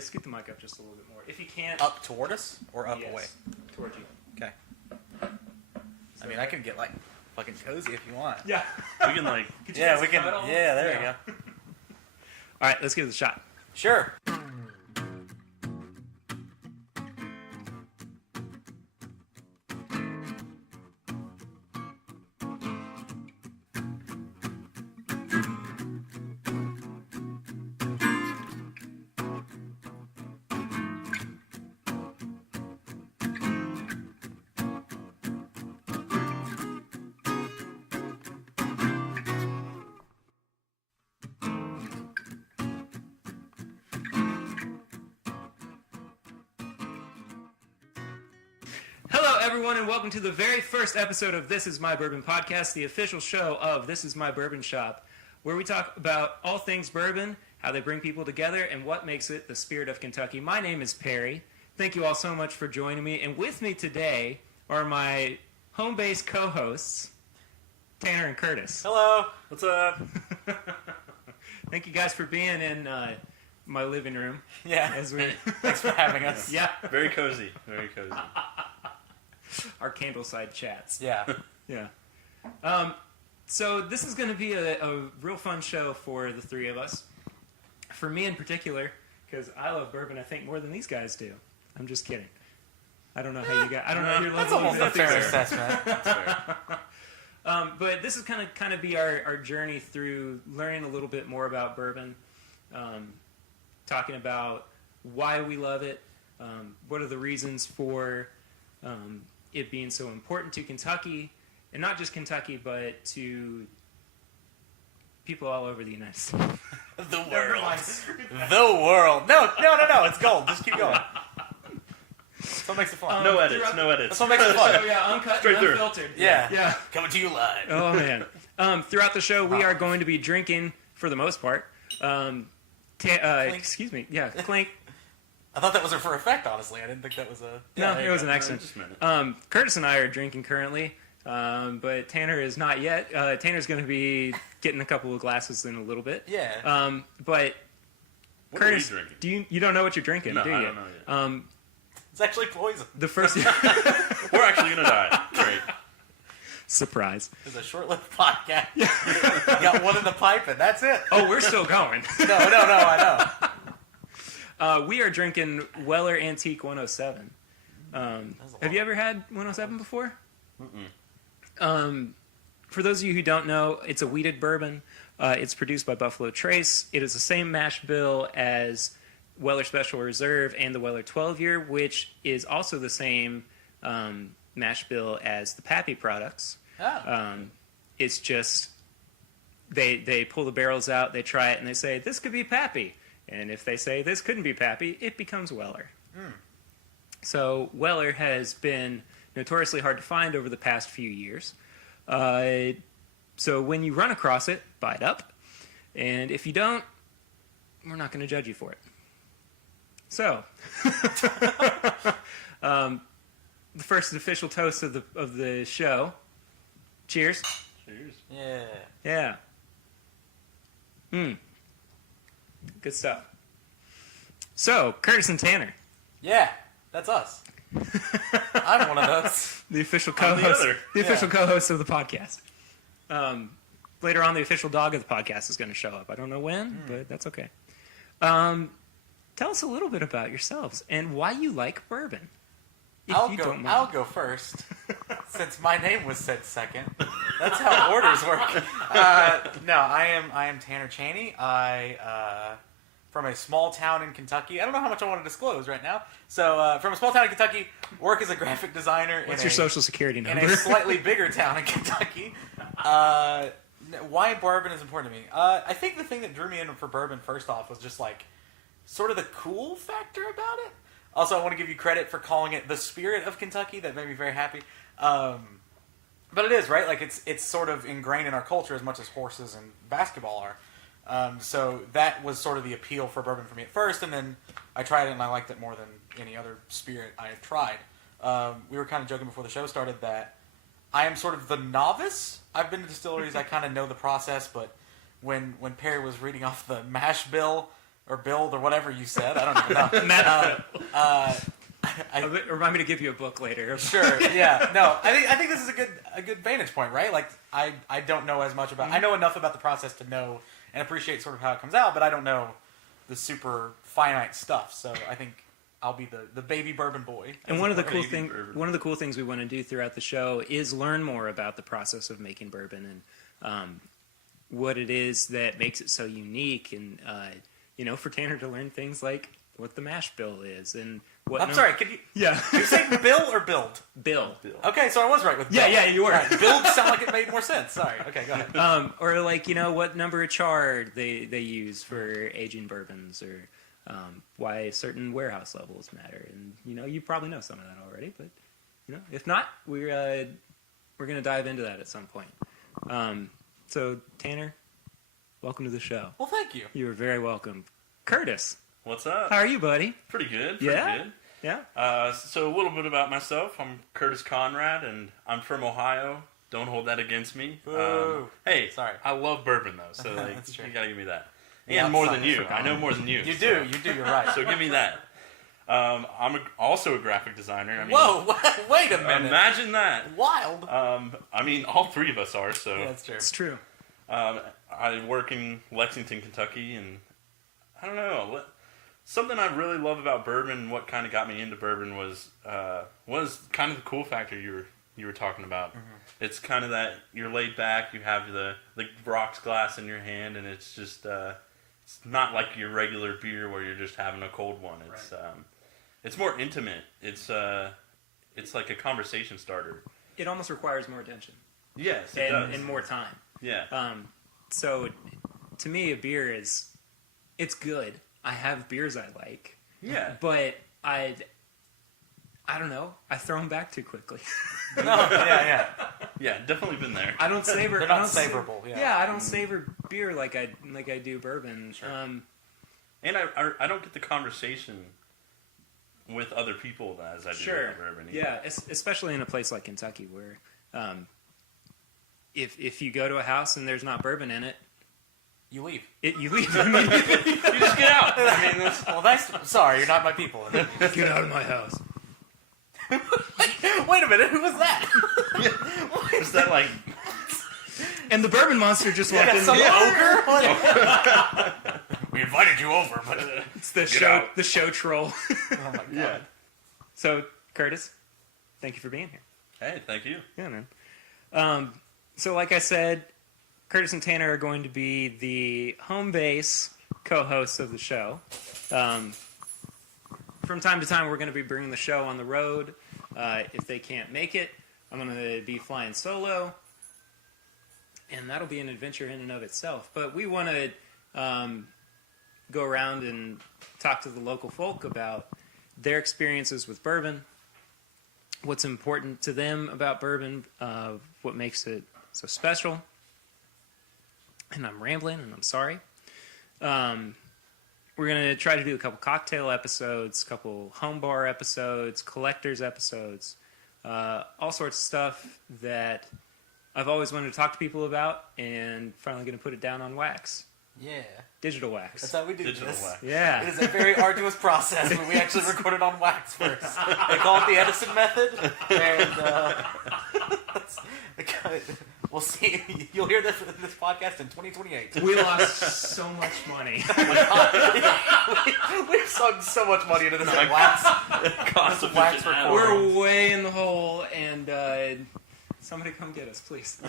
scoot the mic up just a little bit more. If you can't... Up toward us or up yes, away? Towards you. Okay. I mean, I can get, like, fucking cozy if you want. Yeah. We can, like... Yeah, we can... Yeah, there you go. All right, let's give it a shot. Sure. Hello, everyone, and welcome to the very first episode of This Is My Bourbon Podcast, the official show of This Is My Bourbon Shop, where we talk about all things bourbon, how they bring people together, and what makes it the spirit of Kentucky. My name is Perry. Thank you all so much for joining me, and with me today are my home-based co-hosts, Tanner and Curtis. Hello. What's up? Thank you guys for being in my living room. Yeah. Thanks for having us. Yeah. Very cozy. Very cozy. Our candleside chats. Yeah. Yeah. So this is going to be a real fun show for the three of us. For me in particular, because I love bourbon, I think, more than these guys do. I'm just kidding. I don't know how you guys... I don't know your level. That's almost a of fair fair. assessment. That's fair. But this is kind of be our journey through learning a little bit more about bourbon, talking about why we love it, what are the reasons for it being so important to Kentucky, and not just Kentucky, but to people all over the United States. The world. The world. No, it's gold. Just keep going. That's what makes it fun. No edits. No edits. That's what makes it fun. Oh yeah, uncut Straight and through. unfiltered. Yeah. Yeah. Coming to you live. Oh man. Throughout the show, we are going to be drinking for the most part. Excuse me. Yeah, clink. I thought that was for effect, honestly. I didn't think that was a... No, there it you was go. an accident. Just a minute. Curtis and I are drinking currently, but Tanner is not yet. Tanner's going to be getting a couple of glasses in a little bit. Yeah. But What Curtis, are we drinking? you don't know what you're drinking, No, do you? I don't know yet. It's actually poison. The first We're actually going to die. Great. surprise. It's a short-lived podcast. You got one in the pipe, and that's it. Oh, we're still going. No, I know. We are drinking Weller Antique 107. Have you ever had 107 before? For those of you who don't know, it's a wheated bourbon. It's produced by Buffalo Trace. It is the same mash bill as Weller Special Reserve and the Weller 12-year, which is also the same mash bill as the Pappy products. Oh. It's just they pull the barrels out, they try it, and they say, this could be Pappy. And if they say this couldn't be Pappy, it becomes Weller. So Weller has been notoriously hard to find over the past few years. So when you run across it, buy it up. And if you don't, we're not going to judge you for it. So, the first official toast of the show. Cheers. Cheers. Yeah. Yeah. Good stuff. So, Curtis and Tanner, Yeah, that's us. I'm one of those. the official I'm the co-host, other. the official Yeah. co-host of the podcast. Later on, the official dog of the podcast is going to show up. I don't know when, but that's okay. Tell us a little bit about yourselves and why you like bourbon. If I'll you go. don't mind. I'll go first, since my name was said second. That's how orders work. No, I am Tanner Chaney. From a small town in Kentucky. I don't know how much I want to disclose right now. So, from a small town in Kentucky, work as a graphic designer. What's your social security in number? a slightly bigger town in Kentucky. Why bourbon is important to me? I think the thing that drew me in for bourbon, first off, was just like sort of the cool factor about it. Also, I want to give you credit for calling it the spirit of Kentucky. That made me very happy. But it is, right? Like it's sort of ingrained in our culture as much as horses and basketball are. So that was sort of the appeal for bourbon for me at first, and then I tried it and I liked it more than any other spirit I have tried. We were kind of joking before the show started that I am sort of the novice. I've been to distilleries, I kind of know the process, but when Perry was reading off the mash bill, or build or whatever you said. I don't even know. Matt, I, remind me to give you a book later. Sure. Yeah. No. I think this is a good vantage point, right? Like I don't know as much about. I know enough about the process to know and appreciate sort of how it comes out, but I don't know the super finite stuff. So I think I'll be the baby bourbon boy. And one of the cool things we want to do throughout the show is learn more about the process of making bourbon and what it is that makes it so unique, and for Tanner to learn things like what the mash bill is and what. I'm sorry. Could you? Yeah. You say bill or build? Bill. Okay, so I was right with bill. Yeah, you were. Right. Build sound like it made more sense. Sorry. Okay, go ahead. Or what number of chard they use for aging bourbons, or why certain warehouse levels matter, and you probably know some of that already, but if not, we're gonna dive into that at some point. So Tanner, welcome to the show. Well, thank you. You are very welcome. Curtis, What's up? how are you, buddy? Pretty good. Yeah? Good. Yeah. So a little bit about myself. I'm Curtis Conrad, and I'm from Ohio. Don't hold that against me. Boo. Hey, Sorry. I love bourbon though, so That's true. you gotta give me that. Yeah, And more sorry, than you. forgot. I know more than you. You so- do. You're right. So give me that. I'm also a graphic designer. I mean, Whoa! Wait a minute. Imagine that. Wild. I mean, all three of us are. So Yeah, that's true. It's true. I work in Lexington, Kentucky, and I don't know. Something I really love about bourbon, what kind of got me into bourbon was kind of the cool factor you were talking about. Mm-hmm. It's kind of that you're laid back, you have the rocks glass in your hand, and it's just it's not like your regular beer where you're just having a cold one. It's it's more intimate. It's like a conversation starter. It almost requires more attention Yes, it does. and more time. Yeah. So to me, a beer it's good. I have beers I like. Yeah. But I don't know. I throw them back too quickly. No. Yeah. Yeah, definitely been there. I don't savor. They're I not don't sa- savorable. Yeah. Yeah, I don't savor beer like I do bourbon. Sure. And I don't get the conversation with other people as I do Sure. with bourbon. either. Yeah, especially in a place like Kentucky where if you go to a house and there's not bourbon in it, You leave. you leave. I mean, You just get out. I mean, Well, nice. Sorry, you're not my people. get out of my house. Wait a minute. Who was that? is that like? And the bourbon monster just walked in. Some ogre? What? We invited you over, but It's the out. show troll. Oh my god. yeah. So Curtis, thank you for being here. Hey, thank you. Yeah, man. So like I said, Curtis and Tanner are going to be the home base co-hosts of the show. From time to time, we're going to be bringing the show on the road. If they can't make it, I'm going to be flying solo. And that'll be an adventure in and of itself. But we want to go around and talk to the local folk about their experiences with bourbon, what's important to them about bourbon, what makes it so special. And I'm rambling, and I'm sorry. We're going to try to do a couple cocktail episodes, a couple home bar episodes, collectors episodes, all sorts of stuff that I've always wanted to talk to people about, and finally going to put it down on wax. Yeah. Digital wax. That's how we do Digital this. wax. Yeah. It is a very arduous process, but we actually record it on wax first. They call it the Edison method, and we'll see. You'll hear this podcast in 2028. We lost so much money. We've sunk so much money into this wax. Cost This wax efficient recording. add-on. We're way in the hole, and somebody come get us, please.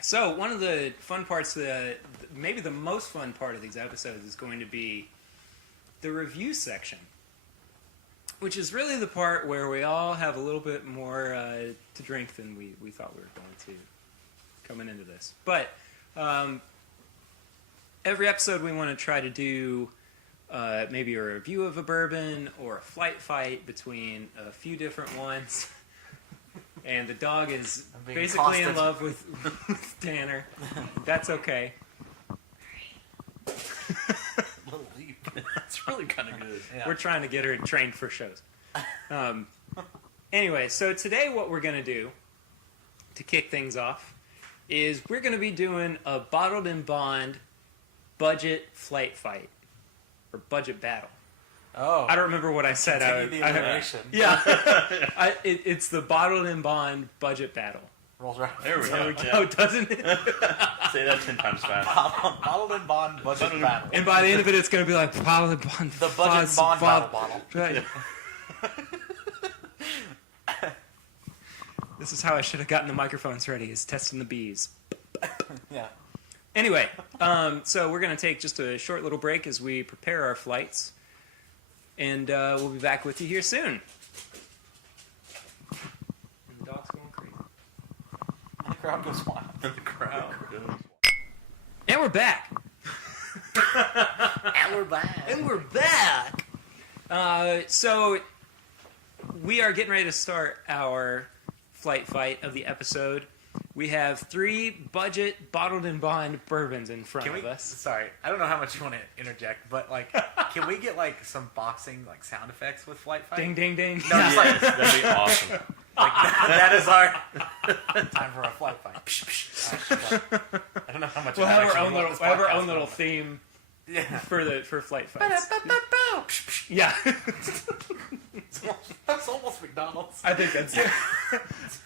So, one of the fun parts, maybe the most fun part of these episodes is going to be the review section, which is really the part where we all have a little bit more to drink than we thought we were going to coming into this. But every episode we want to try to do maybe a review of a bourbon or a flight fight between a few different ones. And the dog is being basically in accosted. love with Tanner. That's okay. Little leap. That's really kind of good. Yeah. We're trying to get her trained for shows. Anyway, so today what we're going to do to kick things off is we're going to be doing a bottled in bond budget flight fight or budget battle. Oh. I don't remember what I said. Continue the alliteration. Yeah. It's the bottled and bond budget battle. Rolls right. There we There go. we Yeah. go, doesn't it? Say that 10 times fast. Bottled and bond budget battle. And by the end of it, it's going to be like bottled and bond. The budget and bond battle bottle. Right. This is how I should have gotten the microphones ready, is testing the bees. Yeah. Anyway, so we're going to take just a short little break as we prepare our flights. And we'll be back with you here soon. And the dog's going crazy. The crowd goes wild. The crowd goes. And we're back. And we're back. And we're back. So we are getting ready to start our flight fight of the episode. We have 3 budget bottled and bond bourbons in front Can we? of us. Sorry, I don't know how much you want to interject, but like, can we get like some boxing like sound effects with flight fight? Ding, ding, ding. No, just like That'd be awesome. that is our time for a flight fight. I don't know how much. We'll of that have our actually own what little, this we'll have our podcast own little is. theme Yeah. for flight fights. Yeah, That's almost McDonald's. I think that's it.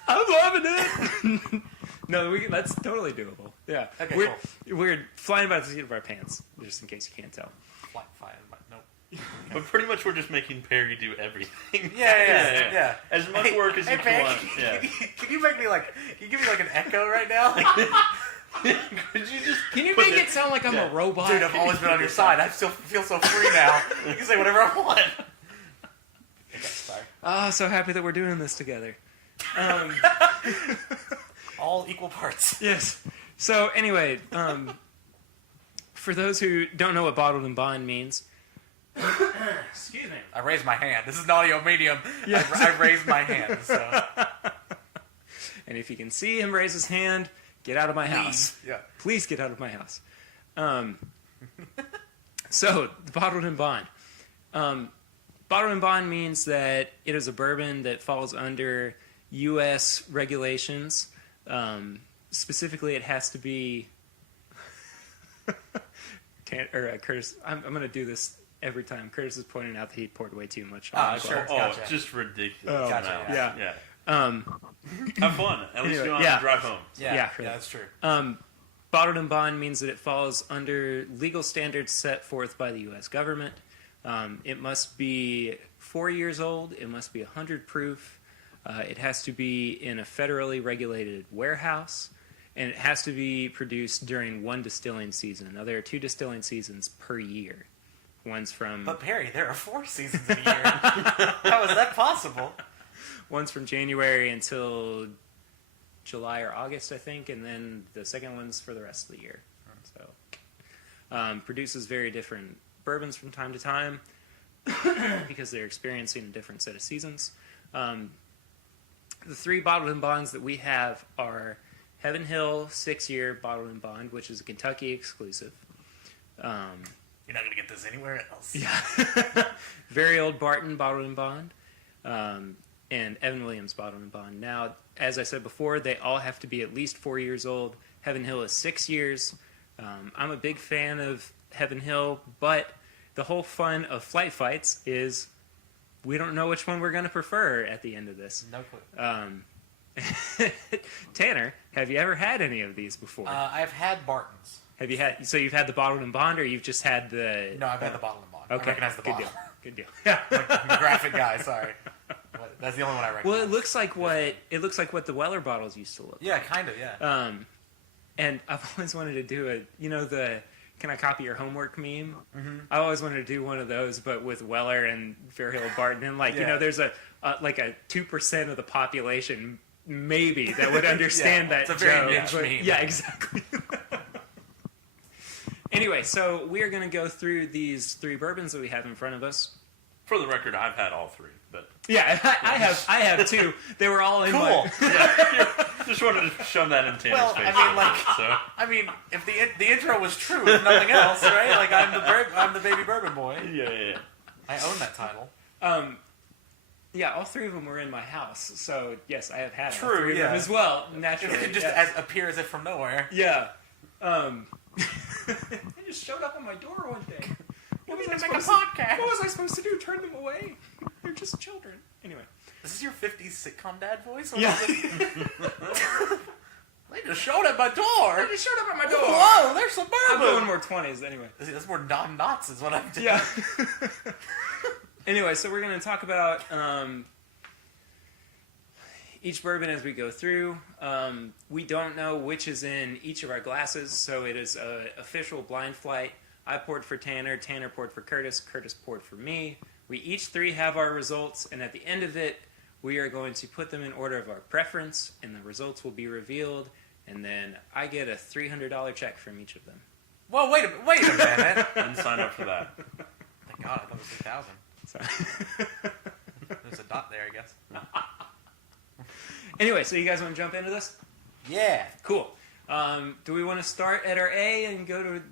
I'm loving it. No, that's totally doable. Yeah, Okay, we're flying by the seat of our pants, just in case you can't tell. Flight fight, but nope. But pretty much we're just making Perry do everything. Yeah. As much work as you Perry, want. Yeah. Can you make me like? Can you give me like an echo right now? Could you just Can you put make the- it sound like I'm a robot? Dude, I've always been on your side. I still feel so free now. You can say whatever I want. Okay, sorry. Oh, so happy that we're doing this together. All equal parts. Yes. So anyway, for those who don't know what bottled and bond means, excuse me. I raised my hand. This is an audio medium. Yes. I raised my hand. So And if you can see him raise his hand, get out of my house. yeah. Please get out of my house. So, the bottled and bond. Bottled and bond means that it is a bourbon that falls under U.S. regulations. Specifically, it has to be... Curtis, I'm going to do this every time. Curtis is pointing out that he poured way too much. on the Sure. bottle. Oh, Gotcha. it's just ridiculous. Oh, Gotcha, now. yeah. Yeah. Have fun. At least Anyway, you don't yeah. have to drive home. Yeah, Yeah, really. that's true. Bottled and bond means that it falls under legal standards set forth by the U.S. government. It must be 4 years old. It must be 100 proof. It has to be in a federally regulated warehouse. And it has to be produced during one distilling season. Now, there are 2 distilling seasons per year. One's from But Perry, there are 4 seasons in a year. How is that possible? one's from January until July or August, I think, and then the second one's for the rest of the year. So, produces very different bourbons from time to time because they're experiencing a different set of seasons. The 3 bottled and bonds that we have are Heaven Hill 6-year bottled and bond, which is a Kentucky exclusive. You're not going to get this anywhere else. Yeah. Very Old Barton bottled and bond. And Evan Williams bottled and bond. Now, as I said before, they all have to be at least 4 years old. Heaven Hill is 6 years. I'm a big fan of Heaven Hill, but the whole fun of flight fights is we don't know which one we're going to prefer at the end of this. No clue. Tanner, have you ever had any of these before? I've had Bartons. Have you had? So you've had the bottled and bond, or you've just had the? No, I've had the bottle and bond. Okay, I recognize the good bottle. deal. Good deal. Yeah. I'm a graphic guy, sorry. But that's the only one I recognize. Well, it looks like what the Weller bottles used to look. Yeah, kind of, yeah. And I've always wanted to do the "Can I copy your homework" meme? Mm-hmm. I always wanted to do one of those, but with Weller and Fairhill Barton, and Yeah. there's a 2% of the population maybe that would understand Yeah, that it's a very joke. niche but- meme. Yeah, exactly. Anyway, so we are going to go through these 3 bourbons that we have in front of us. For the record, I've had all 3, but Yeah, I have 2. They were all in Cool. my. just wanted to shove that in Tanner's Well, face. I mean, like- so. I mean, if the intro was true, if nothing else, right? Like, I'm the baby bourbon boy. Yeah. I own that title. Yeah, all 3 of them were in my house, so yes, I have had all True, 3 of yeah. them as well. Naturally, It just yeah. appears as if from nowhere. Yeah. They just showed up on my door one day. We need to make a podcast. What was I supposed to do? Turn them away? They're just children. Anyway. Is this your 50s sitcom dad voice? Yeah. They just showed at my door. They just showed up at my door. Whoa, they're suburban. I'm doing more 20s anyway. That's more non-knots is what I'm doing. Yeah. Anyway, so we're going to talk about each bourbon as we go through. We don't know which is in each of our glasses, so it is an official blind flight. I poured for Tanner, Tanner poured for Curtis, Curtis poured for me. We each three have our results, and at the end of it, we are going to put them in order of our preference, and the results will be revealed, and then I get a $300 check from each of them. Whoa, wait a minute. Didn't sign up for that. Thank God, I thought it was 3,000. So There's a dot there, I guess. anyway, so you guys want to jump into this? Yeah. Cool. Do we want to start at our A and go to...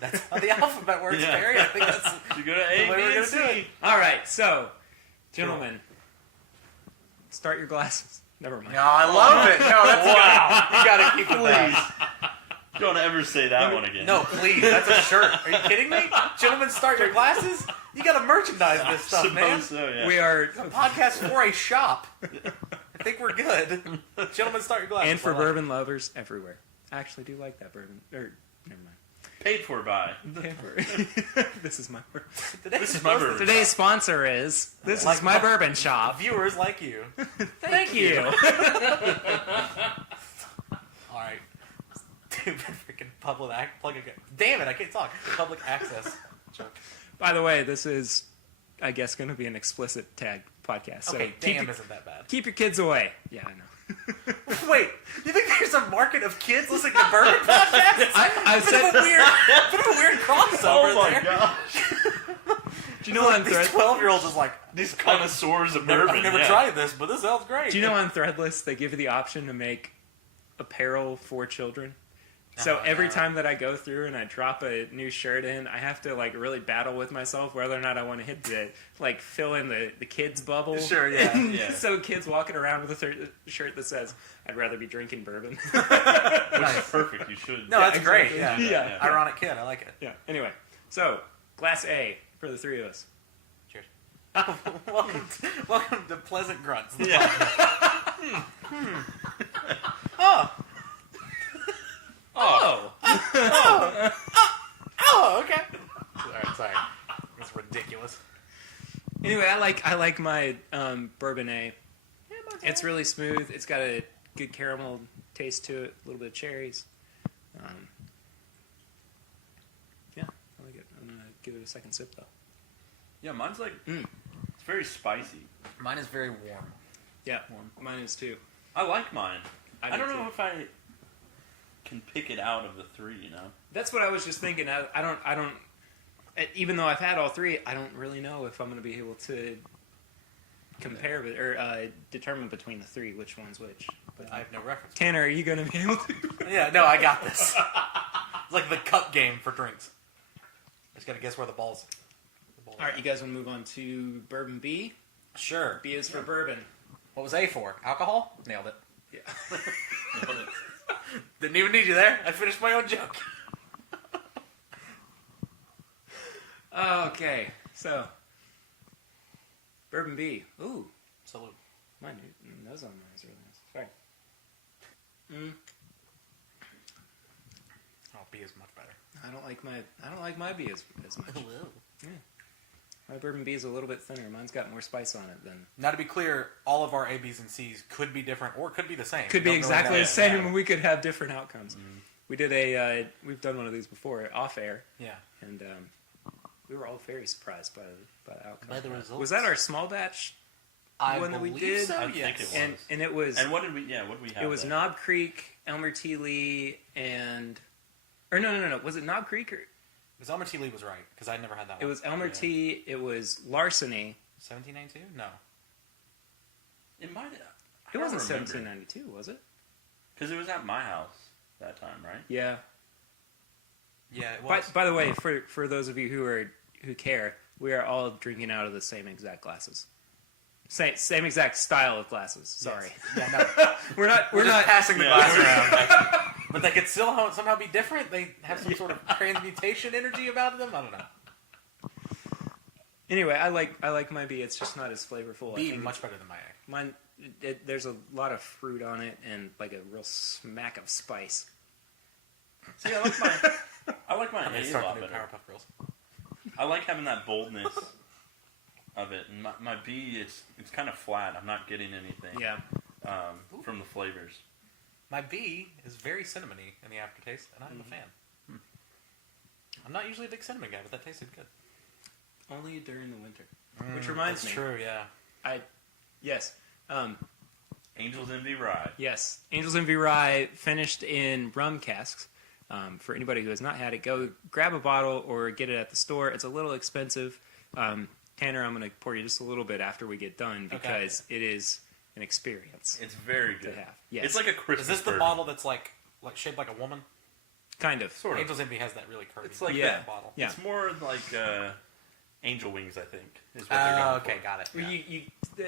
That's how the alphabet works, Yeah. Barry. I think that's You go to the A, way B, we're and going to do C. it. All right, so, gentlemen, start your glasses. Never mind. No, I love it. No, that's wow. You got to keep it Please. Don't ever say that one again. No, please. That's a shirt. Are you kidding me? Gentlemen, start your glasses. You got to merchandise this I stuff, suppose man. so, yeah. We are... It's a podcast for a shop. I think we're good. Gentlemen, start your glasses. And for I like bourbon lovers everywhere. I actually do like that bourbon. Or, never mind. Paid for by. This is my bourbon. it. Today's This is my supposed to- bourbon. Today's sponsor is... This Like is my my- bourbon shop. Viewers like you. Thank you. All right. Stupid freaking plug again. Damn it, I can't talk. Public access joke. By the way, this is, I guess, going to be an explicit tag podcast. So Okay, keep damn your, isn't that bad. keep your kids away. Yeah, I know. Wait, you think there's a market of kids listening to bourbon podcasts? I Bit of a weird crossover Oh my there. gosh. Do you know on These Thread? 12-year-olds is like, These connoisseurs of I've bourbon. never yeah. tried this, but this sounds great. Do you know on Threadless they give you the option to make apparel for children? So Oh, every no. time that I go through and I drop a new shirt in, I have to like really battle with myself whether or not I want to hit the like fill in the kids bubble. Sure, yeah, And yeah. So kids walking around with a shirt that says, "I'd rather be drinking bourbon." Which is perfect. You should. No, that's exactly. great. Yeah. Yeah. Ironic kid. I like it. Yeah. Anyway, so glass A for the three of us. Cheers. welcome to Pleasant Grunts. the Yeah. podcast. Oh. Oh. Oh, okay. Sorry. That's ridiculous. Anyway, I like my bourbon A. It's really smooth. It's got a good caramel taste to it. A little bit of cherries. Yeah, I like it. I'm gonna give it a second sip though. Yeah, mine's like, it's very spicy. Mine is very warm. Yeah, mine is too. I like mine. I do don't know too. if I can pick it out of the three, you know? That's what I was just thinking. I don't. Even though I've had all three, I don't really know if I'm going to be able to compare or determine between the three which one's which. But I have no reference. Tanner, are you going to be able to? Yeah, no, I got this. It's like the cup game for drinks. I just got to guess where the ball's. All right, you guys want to move on to bourbon B? Sure. B is for bourbon. What was A for? Alcohol? Nailed it. Yeah. Didn't even need you there. I finished my own joke. Okay, so bourbon B. Ooh, Salute. my nose on mine is really nice. Sorry. Oh, B is much better. I don't like my B as much. Yeah. My bourbon B is a little bit thinner. Mine's got more spice on it than. Now, to be clear, all of our A, Bs, and Cs could be different or could be the same. Could We be don't know exactly the that. same, Yeah. and we could have different outcomes. We did we've done one of these before off air, Yeah. and we were all very surprised by the outcome. By the results. Was that our small batch? I one that we believe did? so, I yes. think it was. And it was And what did we have? it was there? Knob Creek, Elmer T. Lee, and no. Was it Knob Creek or Because Elmer T. Lee was right, because I never had that it one. was Elmer Yeah. T. It was Larceny. 1792? No. It might have. It wasn't 1792, was it? Because it was at my house that time, right? Yeah. Yeah, it By, was. by the way, for those of you who care, we are all drinking out of the same exact glasses. Same exact style of glasses. Sorry. Yeah, no. We're not We're just passing the Yeah. glass around. But they could still somehow be different. They have some sort of transmutation energy about them. I don't know. Anyway, I like my B. It's just not as flavorful. B I think much better than my A. mine. There's a lot of fruit on it and like a real smack of spice. See, I like my I'm gonna A a start lot the new better. Powerpuff Girls. I like having that boldness of it. And my B, it's kind of flat. I'm not getting anything Yeah. from the flavors. My B is very cinnamony in the aftertaste, and I'm a fan. I'm not usually a big cinnamon guy, but that tasted good. Only during the winter. Which reminds That's me. true, yeah. Yes. Angels Envy Rye. Yes. Angels Envy Rye finished in rum casks. For anybody who has not had it, go grab a bottle or get it at the store. It's a little expensive. Tanner, I'm going to pour you just a little bit after we get done because it is an experience It's very to good. have. Yes. It's like a Christmas Is this the bourbon. bottle that's like shaped like a woman? Kind of. Sort of. Angel's Envy has that really curvy It's like Yeah. that. bottle. Yeah. It's more like angel wings, I think, is what they're going Okay, for. got it. Well, Yeah.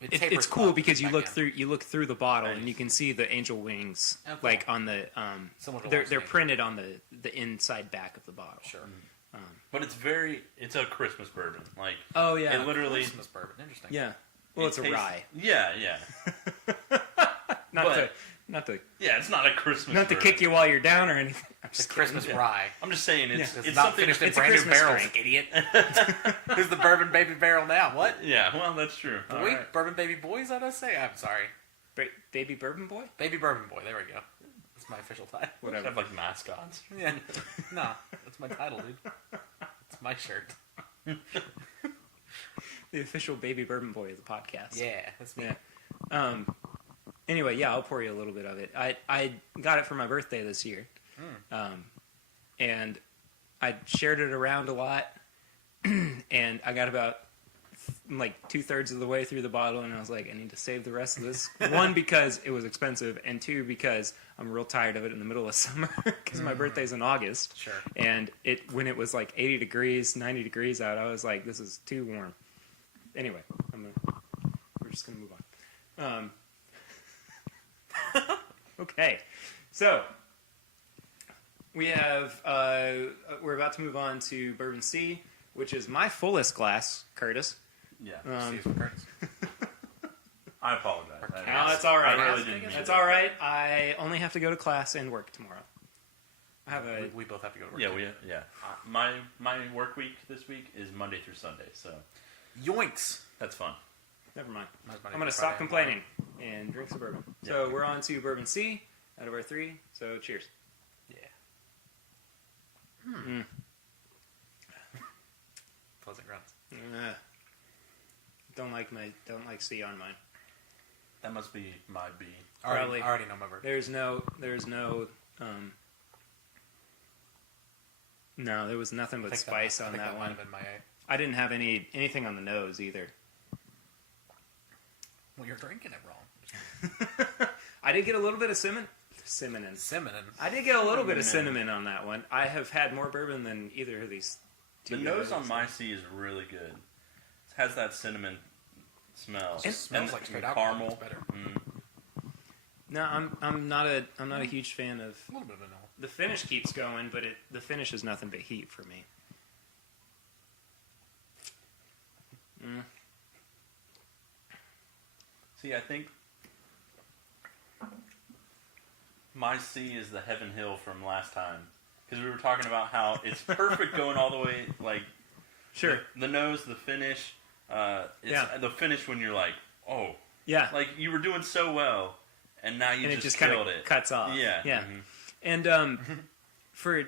it's tapers cool up because you back look in. through the bottle Nice. and you can see the angel wings Oh, cool. like on the Similar to they're Lost Angel. printed on the inside back of the bottle. Sure. But it's a Christmas bourbon. Like, Oh yeah. it literally, Christmas bourbon. Interesting. Yeah. Well, it's a tastes- rye. Yeah, yeah. Not But- to Yeah, it's not a Christmas not to bourbon. kick you while you're down or anything. I'm It's a just Christmas kidding. rye. I'm just saying, it's, Yeah. It's it's not something... finished in it's a brand new Christmas barrels, drink. idiot. Who's the bourbon baby barrel now? What? Yeah, well, that's true. All Wait, right. bourbon baby boy? Is that what I say? I'm sorry. Baby bourbon boy. Baby bourbon boy. There we go. That's my official title. They Whatever. have, like, mascots. Yeah. Nah, that's my title, dude. It's my shirt. The official baby bourbon boy of the podcast. Yeah, that's me. Yeah. Anyway, yeah, I'll pour you a little bit of it. I got it for my birthday this year, and I shared it around a lot, and I got about like 2/3 of the way through the bottle, and I was like, I need to save the rest of this. One, because it was expensive, and two, because I'm real tired of it in the middle of summer because my birthday's in August. Sure. And when it was like 80 degrees, 90 degrees out, I was like, this is too warm. Anyway, we're just gonna move on. Okay, so we have we're about to move on to Bourbon C, which is my fullest glass, Curtis. Yeah. Excuse me, Curtis. I apologize. No, that's all right. I really didn't mean That's it. all right. I only have to go to class and work tomorrow. I have a We both have to go to work. Yeah, yeah. My work week this week is Monday through Sunday, so Yoinks. that's fun. never mind. Mine's Monday I'm gonna through stop Friday. complaining and drink some bourbon. So Yeah. we're on to Bourbon C out of our 3. So cheers. Yeah. Mm. Pleasant grunts. Don't like C on mine. That must be my B. Probably. I already know my birthday. There was nothing but spice on that might one. have been my A. I didn't have anything on the nose either. Well, you're drinking it wrong. I did get a little bit of cinnamon. Cinnamon. I did get a little bit of cinnamon on that one. I have had more bourbon than either of these two. The nose guys. on my C is really good. It has that cinnamon smell. It smells And like straight the alcohol. caramel. It's better. No, I'm not a huge fan of A little bit of vanilla. the finish. Keeps going, but the finish is nothing but heat for me. See, I think my C is the Heaven Hill from last time. Because we were talking about how it's perfect going all the way, like, Sure. the nose, the finish. Yeah. The finish when you're like, oh, Yeah. like you were doing so well, and now you and it just kind killed of it. cuts off. Yeah. Yeah. mhm. And for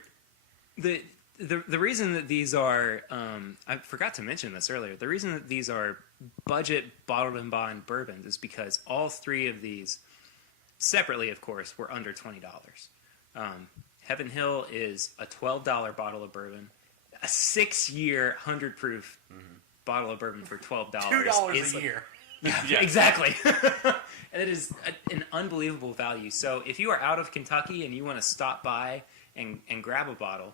the reason that these are, I forgot to mention this earlier. The reason that these are budget bottled and bond bourbons is because all 3 of these, separately of course, were under $20. Heaven Hill is a $12 bottle of bourbon. A 6-year 100 proof bottle of bourbon for $12. $2 is a year. Yeah. Exactly. And it is an unbelievable value. So if you are out of Kentucky and you want to stop by and grab a bottle,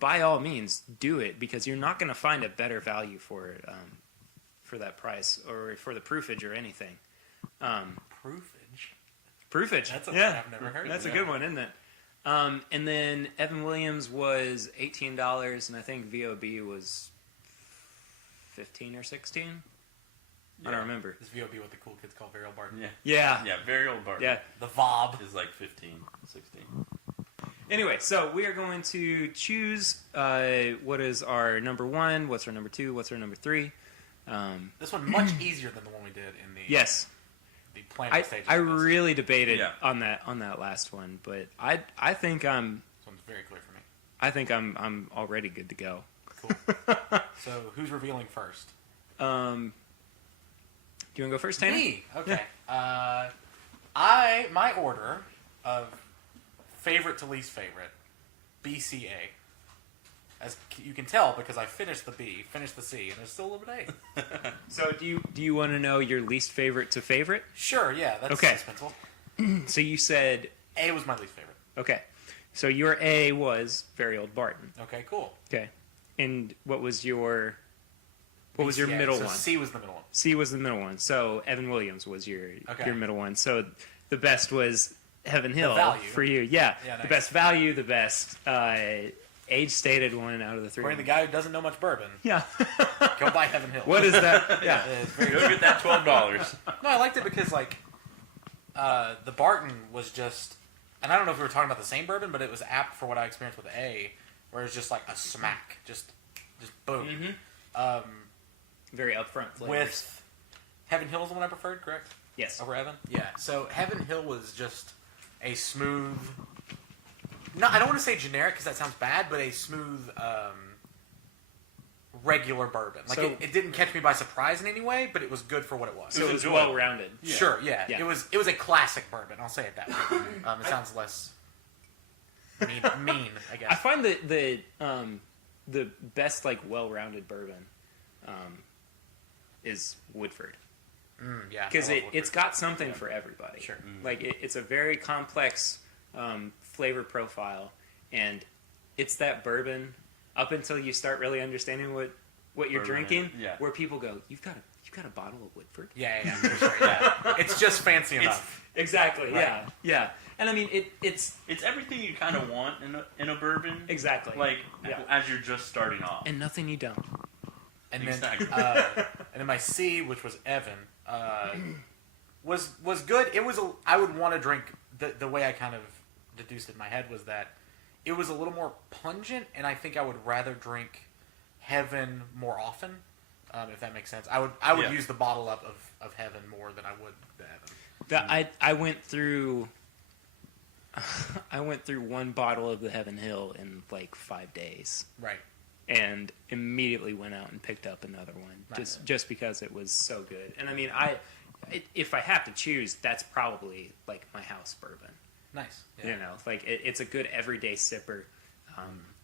by all means do it, because you're not going to find a better value for that price or for the proofage or anything. Proofage. Proofage. That's a yeah. word I've never heard. That's of. a good one, isn't it? And then Evan Williams was $18, and I think VOB was 15 or 16. I don't remember. This VOB what the cool kids call Very Old Barton. Yeah. Yeah. Yeah, very old Bourbon. Yeah. The VOB. Is like 15, 16. Anyway, so we are going to choose what is our number 1, what's our number 2, what's our number 3. This one much easier than the one we did in the Yes. the planning stages. I of this. really debated Yeah. on that last one, but I think This one's very clear for me. I'm already good to go. Cool. So who's revealing first? Do you want to go first, Tanner? Me. Okay. My order of favorite to least favorite, BCA. As you can tell, because I finished the B, finished the C, and there's still a little bit of A. So do you want to know your least favorite to favorite? Sure, yeah, that's Okay. suspenseful. So you said A was my least favorite. okay. So your A was Very Old Barton. Okay, cool. Okay. And what was your BCA. middle So one? C was the middle one. C was the middle one. So Evan Williams was your middle one. So the best was Heaven Hill value. for you. Yeah. Yeah, The nice. best value, the best age stated one out of the 3. According to the guy who doesn't know much bourbon, Yeah. go buy Heaven Hill. What is that? Yeah. It's very Go get that $12. No, I liked it because the Barton was just, and I don't know if we were talking about the same bourbon, but it was apt for what I experienced with A, where it was just like a smack, just boom. Mm-hmm. Very upfront flavors. With Heaven Hill is the one I preferred, correct? Yes. Over Evan? Yeah. So Heaven Hill was just a smooth. No, I don't want to say generic because that sounds bad, but a smooth, regular bourbon. Like So- it didn't catch me by surprise in any way, but it was good for what it was. So it was enjoyable. well rounded. Yeah. Sure, yeah. Yeah. It was a classic bourbon. I'll say it that way. It sounds less mean, I guess. I find that the best well rounded bourbon is Woodford. Yeah, Because I love it's Woodford. got something for everybody. Sure. Like it's a very complex flavor profile, and it's that bourbon up until you start really understanding what you're Bourbon, drinking, yeah. where people go, you've got a bottle of Woodford. Yeah, for sure. Yeah, it's just fancy enough. Exactly. Right. Yeah. And I mean it's It's everything you kind of want in a bourbon. exactly Like, Yeah. as you're just starting off. and nothing you don't. And Exactly. then my C, which was Evan, was good. It was I would want to drink the way I kind of deduced it in my head was that it was a little more pungent, and I think I would rather drink Heaven more often, if that makes sense. I would Yeah. use the bottle up of Heaven more than I would the Evan. I went through one bottle of the Heaven Hill in 5 days. Right. And immediately went out and picked up another one Right. just because it was so good. And I mean, if I have to choose, that's probably my house bourbon. Nice. It's a good everyday sipper.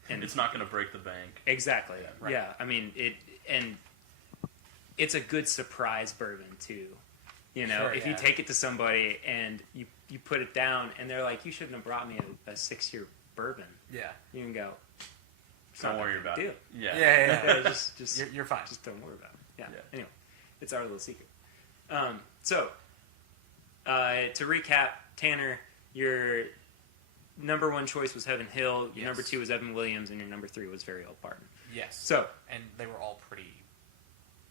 And It's not going to break the bank. exactly, Right. yeah. I mean, it's a good surprise bourbon too. Sure, if you yeah. take it to somebody and you put it down and they're like, you shouldn't have brought me a 6-year bourbon. Yeah. You can go, it's Don't not worry that about big a it. deal. Yeah. Yeah. Just You're fine. Just don't worry about it. Yeah. Yeah. Anyway, it's our little secret. So, to recap, Tanner, your number 1 choice was Heaven Hill. Your Yes. number 2 was Evan Williams, and your number 3 was Very Old Barton. Yes. So, And they were all pretty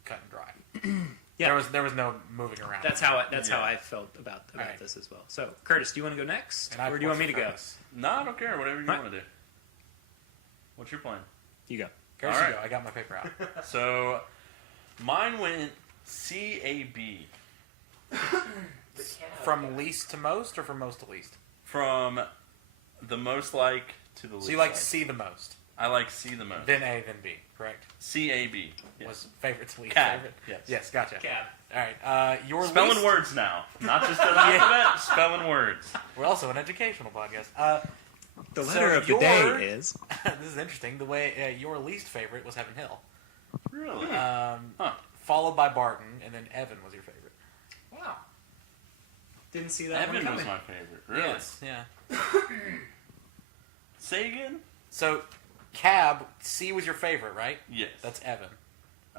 cut and dry. yeah, There was no moving around. that's how Yeah. I felt about Alright. this as well. So, Curtis, do you want to go next, And I or do you want me to poured go? some Curtis. No, I don't care. Whatever you Right. want to do. What's your plan? You go. Curtis, All you right. go. I got my paper out. So, mine went CAB. From least to most, or from most to least? From the most like to the least So you like C the most, I like C the most. then A, then B, correct? CAB. Yes. Was favorite to least Cab. favorite? Yes. Yes, gotcha. Cab. All right. Your Spelling least... words now. Not just an alphabet, spelling words. We're also an educational podcast. The So letter of the your- day is This is interesting. The way your least favorite was Heaven Hill, Really? Huh. Followed by Barton, and then Evan was your favorite. wow. Didn't see that one Evan coming. was my favorite. Really? Yes. Yeah. Say again? So, Cab C was your favorite, right? Yes. That's Evan,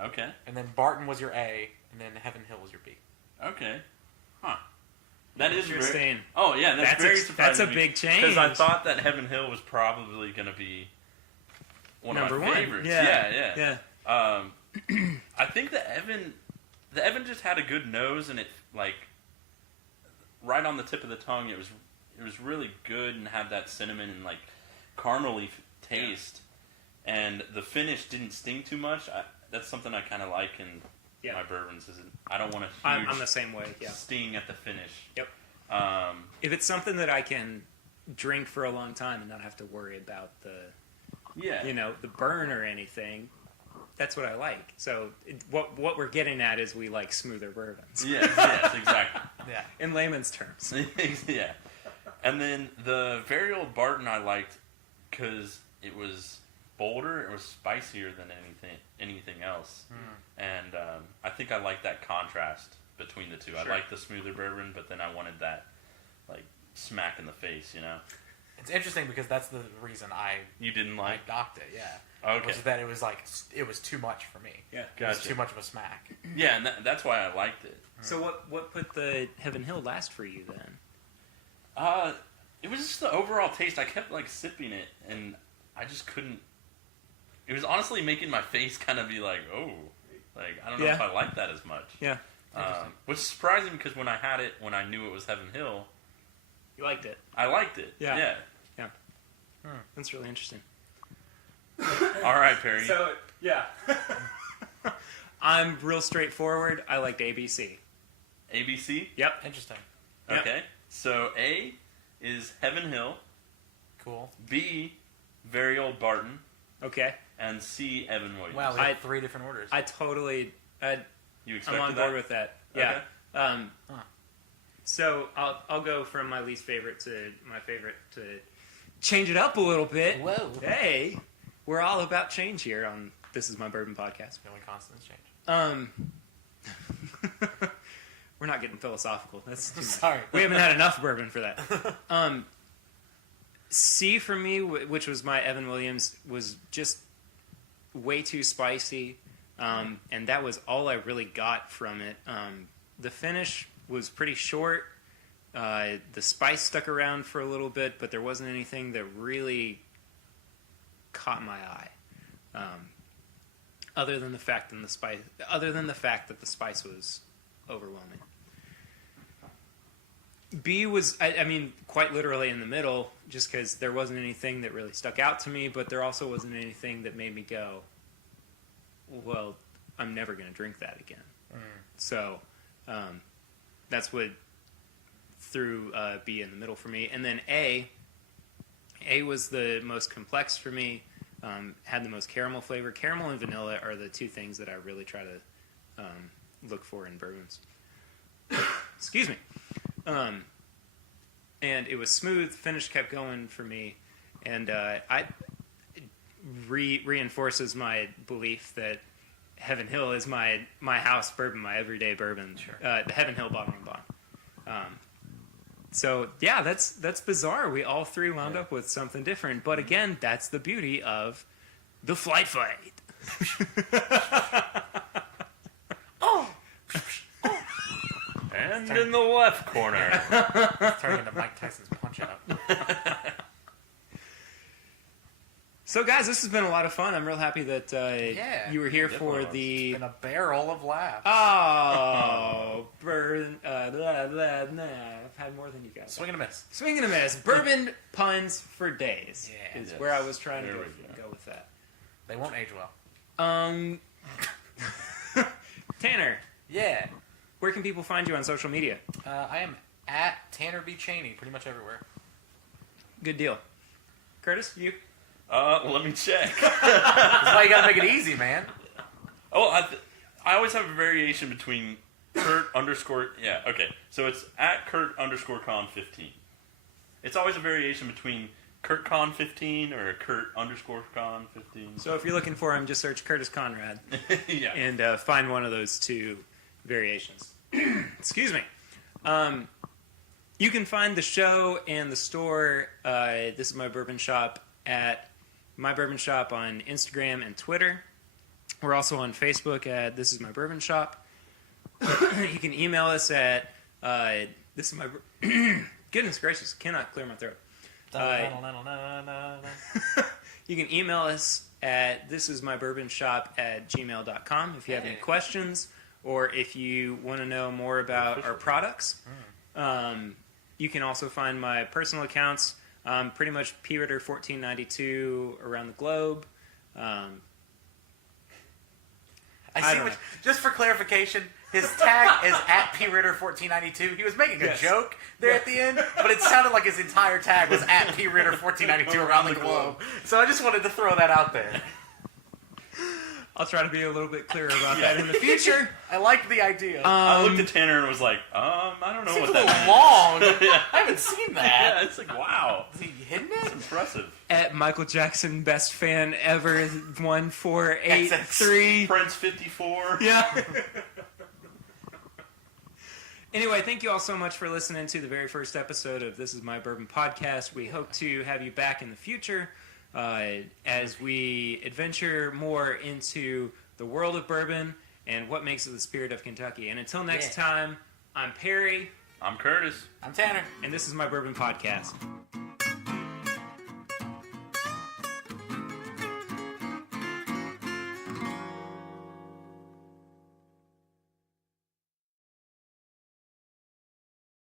Okay. and then Barton was your A, and then Heaven Hill was your B. Okay. Huh. That is Interesting. Oh yeah, that's very surprising. That's a big change. Because I thought that Heaven Hill was probably going to be one Number of my one. favorites. Yeah. I think the Evan just had a good nose, and it like right on the tip of the tongue. It was really good and had that cinnamon and like caramely taste, and the finish didn't sting too much. That's something I kind of like in my bourbons. I don't want a huge I'm the same way. Yeah. sting at the finish. Yep. If it's something that I can drink for a long time and not have to worry about the the burn or anything, that's what I like. So what we're getting at is we like smoother bourbons. Yes, exactly. Yeah. In layman's terms. Yeah. And then the very old Barton I liked because it was bolder, it was spicier than anything else. And I think I like that contrast between the two. Sure. I like the smoother bourbon, but then I wanted that like smack in the face, It's interesting because that's the reason You didn't like? docked it, yeah. Okay. Was that it was too much for me. Yeah. It was too much of a smack. Yeah, and that's why I liked it. So what put the Heaven Hill last for you then? It was just the overall taste. I kept like sipping it, and I just couldn't. It was honestly making my face kind of be like, oh, like I don't know if I like that as much. Yeah. Which is surprising because when I had it, when I knew it was Heaven Hill, You liked it. I liked it. Yeah. That's really interesting. All right, Perry. So, yeah. I'm real straightforward. I liked ABC. ABC? Yep. Interesting. Okay. So A is Heaven Hill. Cool. B, Very Old Barton. Okay. And C, Evan Williams. Wow, we had 3 different orders. I totally... You expected I'm on board with that. Yeah. Okay. So I'll go from my least favorite to my favorite to change it up a little bit. Whoa. Hey, we're all about change here on This Is My Bourbon podcast. The only constant is change. We're not getting philosophical. That's too much. Sorry. We haven't had enough bourbon for that. C for me, which was my Evan Williams, was just way too spicy, and that was all I really got from it. The finish was pretty short. The spice stuck around for a little bit, but there wasn't anything that really caught my eye, other than the fact that the spice was overwhelming. B was, I mean, quite literally in the middle, just because there wasn't anything that really stuck out to me, but there also wasn't anything that made me go, well, I'm never going to drink that again. So that's what threw B in the middle for me. And then A was the most complex for me, had the most caramel flavor. Caramel and vanilla are the two things that I really try to look for in bourbons. Excuse me. And it was smooth. Finish kept going for me, and I reinforces my belief that Heaven Hill is my house bourbon, my everyday bourbon. Sure. The Heaven Hill Bottom and Bond. So yeah, that's bizarre. We all three wound up with something different, but again, that's the beauty of the flight fight. And in the left corner. It's turning into Mike Tyson's Punch-Out. So, guys, this has been a lot of fun. I'm real happy that you were here for the... It's been a barrel of laughs. Oh, burn... I've had more than you guys. Swing and a miss. Swing and a miss. Bourbon puns for days Yeah. is where I was trying to go with that. They won't age well. Tanner, Yeah. where can people find you on social media? I am at Tanner B. Cheney pretty much everywhere. Good deal. Curtis, you? Let me check. That's why you gotta make it easy, man. Oh, I always have a variation between Kurt _ yeah, okay. So it's at Kurt _con 15. It's always a variation between Kurt Con 15 or Kurt _con 15. So if you're looking for him, just search Curtis Conrad Yeah. and find one of those two variations. Excuse me. You can find the show and the store, This Is My Bourbon Shop, at My Bourbon Shop on Instagram and Twitter. We're also on Facebook at This Is My Bourbon Shop. You can email us at This is my... Goodness gracious, cannot clear my throat. You can email us at thisismybourbonshop@gmail.com if you have any questions or if you want to know more about our products. You can also find my personal accounts, pretty much PRitter1492 around the globe. Just for clarification, his tag is at PRitter1492. He was making a joke there at the end, but it sounded like his entire tag was at PRitter1492 around the globe. So I just wanted to throw that out there. I'll try to be a little bit clearer about that in the future. I like the idea. I looked at Tanner and was like, I don't know Seems what a that little means. long. I haven't seen that. Yeah, it's like, wow. Is he hidden It's it? impressive. At Michael Jackson, best fan ever, 1483. Prince 54. Yeah. Anyway, thank you all so much for listening to the very first episode of This Is My Bourbon podcast. We hope to have you back in the future as we adventure more into the world of bourbon and what makes it the spirit of Kentucky. And until next time, I'm Perry. I'm Curtis. I'm Tanner. And this is My Bourbon podcast.